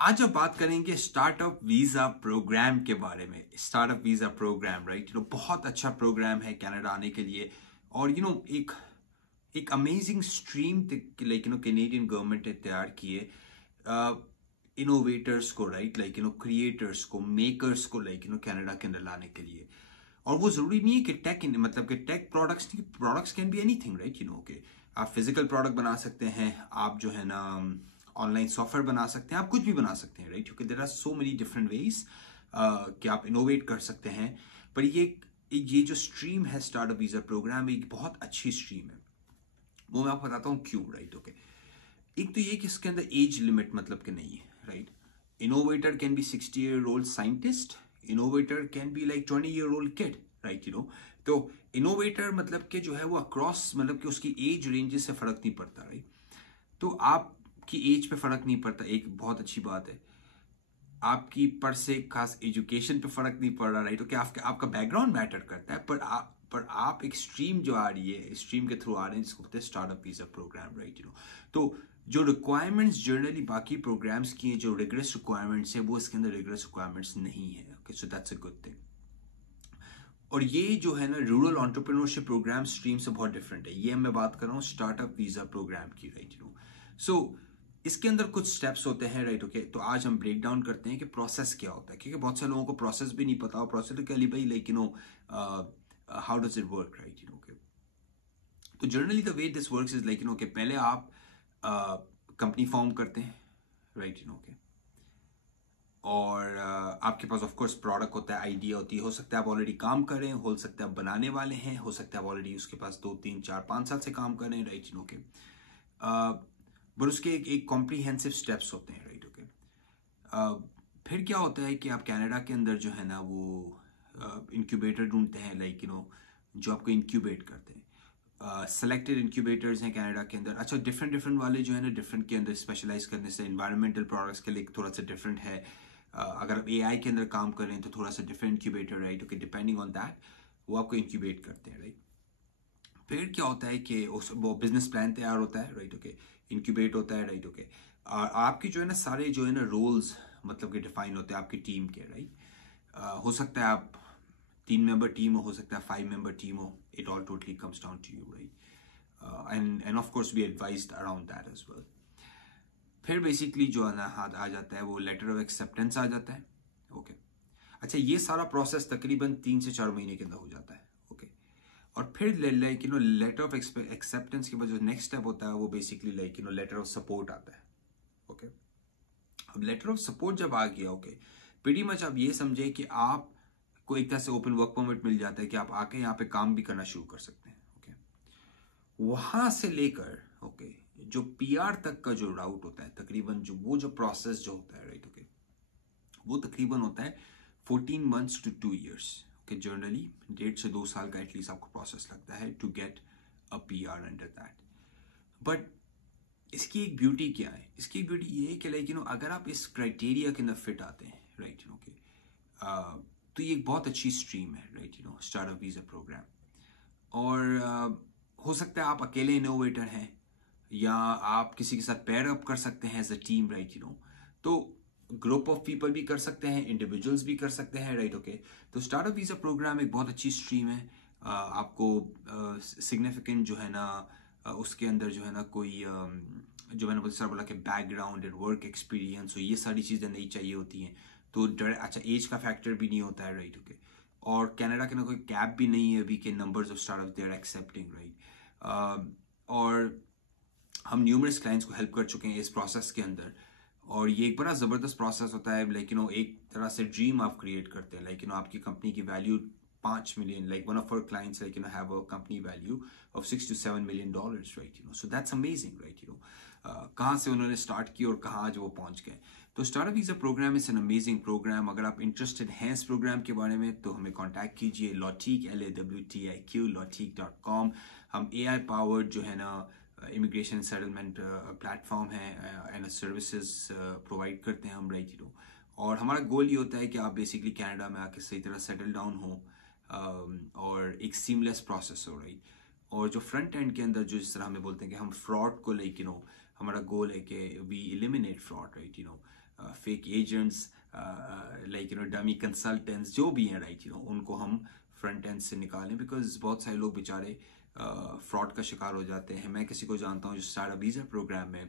आज हम बात करेंगे स्टार्टअप वीजा प्रोग्राम के बारे में। स्टार्टअप वीजा प्रोग्राम, राइट, बहुत अच्छा प्रोग्राम है कनाडा आने के लिए। और एक एक amazing stream like Canadian government ने तैयार किए इनोवेटर्स को, राइट, क्रिएटर्स को, मेकर्स को कनाडा के अंदर लाने के लिए। और वो जरूरी नहीं है कि tech products can be anything, right. के आप फिजिकल प्रोडक्ट बना सकते हैं, आप जो है ना ऑनलाइन सॉफ्टवेयर बना सकते हैं, आप कुछ भी बना सकते हैं, राइट, क्योंकि there are so many different ways कि आप इनोवेट कर सकते हैं। पर ये जो स्ट्रीम है स्टार्टअप वीजा प्रोग्राम, एक बहुत अच्छी स्ट्रीम है। वो मैं आपको बताता हूँ क्यों, राइट। एक तो ये कि इसके अंदर एज लिमिट मतलब कि नहीं है, right. Innovator can be 60-year-old scientist, innovator can be like 20-year-old kid, right. तो इनोवेटर मतलब कि जो है वो अक्रॉस, मतलब कि उसकी एज रेंजेस से फर्क नहीं पड़ता, राइट। तो आपकी एज पे फर्क नहीं पड़ता, एक बहुत अच्छी बात है। आपकी पर से खास एजुकेशन पे फर्क नहीं पड़ रहा, राइट। ओके, आपका बैकग्राउंड मैटर करता है, पर आप एक स्ट्रीम जो आ रही है, स्ट्रीम के थ्रू आ रहे हैं, जिसको कहते हैं स्टार्टअप वीजा प्रोग्राम, राइट। तो जो रिक्वायरमेंट्स जनरली बाकी प्रोग्राम्स की हैं, जो रिगरस रिक्वायरमेंट्स है, वो इसके अंदर रिगरस रिक्वायरमेंट्स नहीं है। Okay, so that's a good thing. और ये जो है ना रूरल एंटरप्रेन्योरशिप प्रोग्राम स्ट्रीम से बहुत डिफरेंट है। ये मैं बात कर रहा हूँ स्टार्टअप वीजा प्रोग्राम की, राइट। सो इसके अंदर कुछ स्टेप्स होते हैं, राइट। ओके, तो आज हम ब्रेक डाउन करते हैं कि प्रोसेस क्या होता है, क्योंकि बहुत से लोगों को प्रोसेस भी नहीं पता। और प्रोसेस तो क्या भाई, like how does it work, right. Okay, तो generally the way this works is like पहले आप कंपनी फॉर्म करते हैं, राइट। ओके, और आपके पास ऑफ कोर्स प्रोडक्ट होता है, आइडिया होती है। हो सकता है आप ऑलरेडी काम कर रहे हैं, हो सकता है आप बनाने वाले हैं, हो सकता है आप ऑलरेडी उसके पास 2 3 4 5 साल से काम कर रहे हैं, राइट। ओके, पर उसके एक कॉम्प्रीहेंसिव स्टेप्स होते हैं, राइट। ओके, फिर क्या होता है कि आप कनाडा के अंदर जो है ना वो इंक्यूबेटर ढूंढते हैं, लाइक जो आपको इंक्यूबेट करते हैं। सेलेक्टेड इंक्यूबेटर्स हैं कनाडा के अंदर। अच्छा, डिफरेंट वाले जो है ना, डिफरेंट के अंदर स्पेशलाइज करने से एनवायरमेंटल प्रोडक्ट्स के लिए थोड़ा सा डिफरेंट है। अगर आप एआई के अंदर काम कर रहे हैं तो थोड़ा सा different incubator, right. Okay, depending on that वो आपको इंक्यूबेट करते हैं, राइट। फिर क्या होता है कि वो बिजनेस प्लान तैयार होता है, राइट। ओके, इंक्यूबेट होता है, राइट। ओके, और आपकी जो है ना सारे जो है ना रोल्स मतलब कि डिफाइन होते हैं आपकी टीम के, राइट। हो सकता है आप 3 मेंबर टीम हो सकता है 5 मेंबर टीम हो। It all totally comes down to you, right. And of course we advised around that as well. फिर बेसिकली जो है ना हाथ आ जाता है वो लेटर ऑफ एक्सेप्टेंस आ जाता है। ओके, अच्छा, ये सारा प्रोसेस तकरीबन 3 से 4 महीने के अंदर हो जाता है। ओके, और फिर लाइक लेटर ऑफ एक्सेप्टेंस के बाद जो नेक्स्ट स्टेप होता है वो basically like letter of support आता है। ओके, अब लेटर ऑफ सपोर्ट जब आ गया, ओके, प्रीटी मच आप ये समझे कि आप को एक तरह से ओपन वर्क परमिट मिल जाता है कि आप आके यहाँ पे काम भी करना शुरू कर सकते हैं। ओके, वहां से लेकर ओके जो पीआर तक का जो राउट होता है, तकरीबन जो प्रोसेस जो होता है, राइट। ओके, वो तकरीबन होता है 14 months to 2 years। Okay, generally 1.5 से 2 साल का एटलीस्ट आपको प्रोसेस लगता है to get a PR under that. But इसकी एक ब्यूटी क्या है? इसकी ब्यूटी ये है कि लाइक अगर आप इस क्राइटेरिया के अंदर फिट आते हैं, राइट। ओके, तो ये एक बहुत अच्छी स्ट्रीम है, राइट। Startup visa programme. और हो सकता है आप अकेले इनोवेटर हैं या आप किसी के साथ पेयर अप कर सकते हैं एज अ टीम, राइट। तो ग्रुप ऑफ पीपल भी कर सकते हैं, इंडिविजुअल्स भी कर सकते हैं, राइट। ओके, तो स्टार्टअप वीजा प्रोग्राम एक बहुत अच्छी स्ट्रीम है। आपको सिग्निफिकेंट जो है ना उसके अंदर जो है ना कोई जो मैंने सर बोला कि बैकग्राउंड एंड वर्क एक्सपीरियंस हो, ये सारी चीज़ें नहीं चाहिए होती हैं। तो अच्छा, एज का फैक्टर भी नहीं होता है, राइट। ओके, और कनाडा के ना कोई कैप भी नहीं है अभी के numbers of startup they are accepting, right. और हम न्यूमरस क्लाइंट्स को हेल्प कर चुके हैं इस प्रोसेस के अंदर। और ये एक बड़ा ज़बरदस्त प्रोसेस होता है, लाइक एक तरह से ड्रीम आप क्रिएट करते हैं। लाइक आपकी कंपनी की value 5 million, like one of our clients like have a company value of $6 to $7 million, right. So that's amazing, right. कहाँ से उन्होंने स्टार्ट की और कहाँ आज वो पहुंच गए। तो startup visa program is an amazing program. अगर आप इंटरेस्टेड हैं इस प्रोग्राम के बारे में तो हमें कॉन्टैक्ट कीजिए, Lawteq LAWTIQ lawteq.com। हम AI पावर्ड जो है ना इमिग्रेशन सेटलमेंट प्लेटफॉर्म है एंड सर्विसेज प्रोवाइड करते हैं हम, राइट। और हमारा गोल ये होता है कि आप बेसिकली कनाडा में आके सही तरह सेटल डाउन हो और एक सीमलेस प्रोसेस हो, राइट। और जो फ्रंट एंड के अंदर जो जिस तरह हमें बोलते हैं कि हम फ्रॉड को लाइक हमारा गोल है कि we eliminate fraud, right, fake agents, like dummy consultants जो भी हैं, राइट, उनको हम फ्रंट एंड से निकालें, बिकॉज बहुत सारे लोग बेचारे फ्रॉड का शिकार हो जाते हैं। मैं किसी को जानता हूँ जो स्टार्ट अ वीज़ा प्रोग्राम में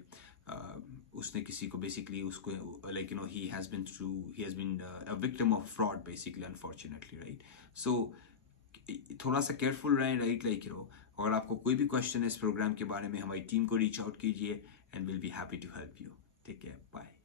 उसने किसी को बेसिकली उसको like he has been a victim of fraud basically, unfortunately, right. So थोड़ा सा केयरफुल रहें, राइट, लाइक अगर आपको कोई भी क्वेश्चन है इस प्रोग्राम के बारे में, हमारी टीम को रीच आउट कीजिए and will be happy to help you. Take care, bye.